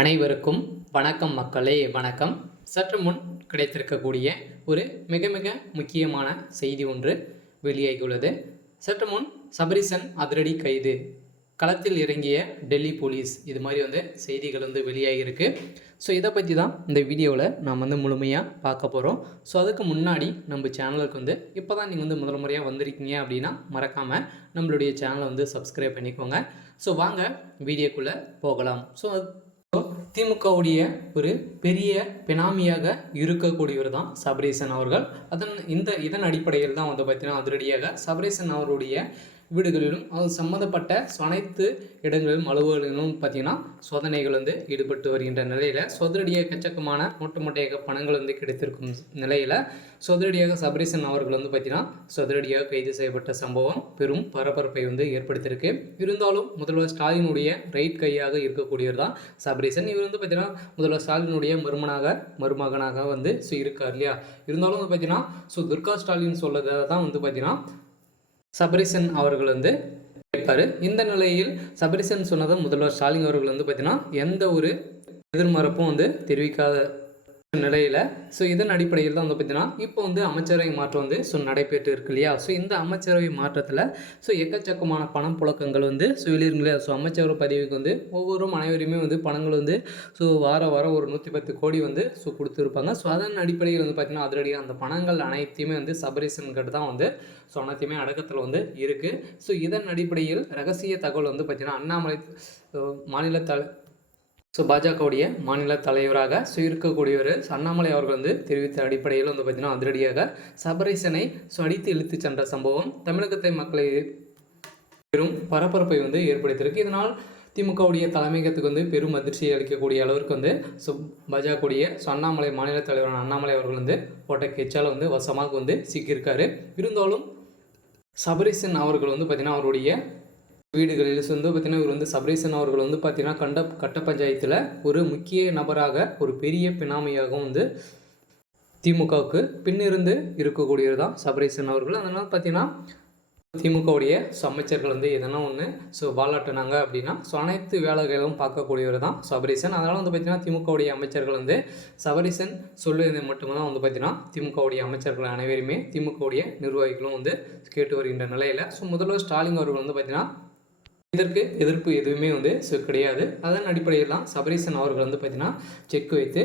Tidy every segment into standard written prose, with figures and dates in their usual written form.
அனைவருக்கும் வணக்கம் மக்களே, வணக்கம். சற்று முன் கிடைத்திருக்கக்கூடிய ஒரு மிக மிக முக்கியமான செய்தி ஒன்று வெளியாகியுள்ளது. சற்று முன் சபரிசன் அதிரடி கைது, களத்தில் இறங்கிய டெல்லி போலீஸ், இது மாதிரி செய்திகள் வெளியாகியிருக்கு. ஸோ இதை பற்றி தான் இந்த வீடியோவில் நாம் முழுமையாக பார்க்க போகிறோம். ஸோ அதுக்கு முன்னாடி நம்ம சேனலுக்கு இப்போ தான் நீங்கள் முதல் முறையாக வந்திருக்கீங்க அப்படின்னா மறக்காமல் நம்மளுடைய சேனலை சப்ஸ்கிரைப் பண்ணிக்கோங்க. ஸோ வாங்க வீடியோக்குள்ளே போகலாம். ஸோ திமுகவுடைய ஒரு பெரிய பினாமியாக இருக்கக்கூடியவர் தான் சபரீசன் அவர்கள். இதன் அடிப்படையில் தான் பார்த்தீங்கன்னா அதிரடியாக சபரீசன் அவருடைய வீடுகளிலும் அது சம்மந்தப்பட்ட அனைத்து இடங்களிலும் அலுவலகங்களிலும் பார்த்தீங்கன்னா சோதனைகள் ஈடுபட்டு வருகின்ற நிலையில் சோதரடியாக எக்கச்சக்கமான மூட்டையாக பணங்கள் கிடைத்திருக்கும் நிலையில் சோதரடியாக சபரீசன் அவர்கள் பார்த்தீங்கன்னா சோதரடியாக கைது செய்யப்பட்ட சம்பவம் பெரும் பரபரப்பை ஏற்படுத்தியிருக்கு. இருந்தாலும் முதல்வர் ஸ்டாலினுடைய ரைட் கையாக இருக்கக்கூடியவர் தான் சபரீசன். இவர் பார்த்தீங்கன்னா முதல்வர் ஸ்டாலினுடைய மருமகனாக இருக்கார் இல்லையா. இருந்தாலும் பார்த்தீங்கன்னா துர்கா ஸ்டாலின் சொல்லதை தான் பார்த்தீங்கன்னா சபரீசன் அவர்கள் கேட்பார். இந்த நிலையில் சபரீசன் சொன்னதை முதல்வர் ஸ்டாலின் அவர்கள் பார்த்தீங்கன்னா எந்த ஒரு எதிர்மறுப்பும் தெரிவிக்காத நிலையில் இதன் அடிப்படையில் தான் பார்த்தீங்கன்னா இப்போ அமைச்சரவை மாற்றம் நடைபெற்று இருக்கு இல்லையா. இந்த அமைச்சரவை மாற்றத்தில் எக்கச்சக்கமான பணம் புழக்கங்கள் சொல்லியிருங்க இல்லையா. அமைச்சரவை பதவிக்கு ஒவ்வொரு அனைவருமே பணங்கள் வாரம் ஒரு 110 கோடி கொடுத்துருப்பாங்க. அதன் அடிப்படையில் பார்த்தீங்கன்னா அதிரடியாக அந்த பணங்கள் அனைத்தையுமே சபரீசன் கிட்ட தான் அனைத்தையுமே அடக்கத்தில் இருக்குது. இதன் அடிப்படையில் ரகசிய தகவல் பார்த்தீங்கன்னா அண்ணாமலை மாநில பாஜகவுடைய மாநில தலைவராக இருக்கக்கூடியவர் அண்ணாமலை அவர்கள் தெரிவித்த அடிப்படையில் பார்த்தீங்கன்னா அதிரடியாக சபரீசனை அடித்து இழுத்து சென்ற சம்பவம் தமிழகத்தை மக்களை பெரும் பரபரப்பை ஏற்படுத்தியிருக்கு. இதனால் திமுகவுடைய தலைமையகத்துக்கு பெரும் அதிர்ச்சி அளிக்கக்கூடிய அளவிற்கு பாஜகவுடைய அண்ணாமலை மாநில தலைவரான அண்ணாமலை அவர்கள் போட்ட கெச்சால் வசமாக சிக்கியிருக்காரு. இருந்தாலும் சபரீசன் அவர்கள் பார்த்தீங்கன்னா அவருடைய வீடுகளில் பார்த்தீங்கன்னா இவர் சபரீசன் அவர்கள் பார்த்தீங்கன்னா கட்ட பஞ்சாயத்தில் ஒரு முக்கிய நபராக ஒரு பெரிய பினாமியாகவும் திமுகவுக்கு பின்னிருந்து இருக்கக்கூடியவர் தான் சபரீசன் அவர்கள். அதனால் பார்த்தீங்கன்னா திமுகவுடைய அமைச்சர்கள் எதனா ஒன்று பாலாட்டினாங்க அப்படின்னா அனைத்து வேலைகளும் பார்க்கக்கூடியவர் தான் சபரீசன். அதனால் பார்த்தீங்கன்னா திமுகவுடைய அமைச்சர்கள் சபரீசன் சொல்லுவதை மட்டும்தான் பார்த்தீங்கன்னா திமுகவுடைய அமைச்சர்கள் அனைவருமே திமுகவுடைய நிர்வாகிகளும் கேட்டு வருகின்ற நிலையில் முதல்வர் ஸ்டாலின் அவர்கள் பார்த்தீங்கன்னா இதற்கு எதிர்ப்பு எதுவுமே கிடையாது. அதன் அடிப்படையில் தான் சபரீசன் அவர்கள் பார்த்தீங்கன்னா செக் வைத்து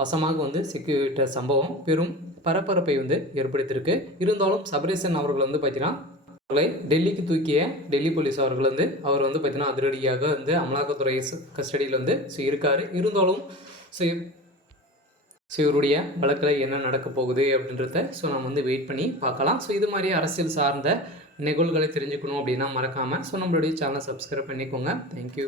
வசமாக சிக்கிவிட்ட சம்பவம் பெரும் பரபரப்பை ஏற்படுத்தியிருக்கு. இருந்தாலும் சபரீசன் அவர்கள் பார்த்தீங்கன்னா அவர்களை டெல்லிக்கு தூக்கிய டெல்லி போலீஸ் அவர்கள் அவர் பார்த்தீங்கன்னா அதிரடியாக அமலாக்கத்துறை கஸ்டடியில் இருக்கார். இருந்தாலும் இவருடைய வழக்கில் என்ன நடக்க போகுது அப்படின்றத நாம் வெயிட் பண்ணி பார்க்கலாம். இது மாதிரி அரசியல் சார்ந்த நிகழ்வுகளை தெரிஞ்சுக்கணும் அப்படின்னா மறக்காமல் நம்மளுடைய சேனலை சப்ஸ்கிரைப் பண்ணிக்கோங்க. தேங்க்யூ.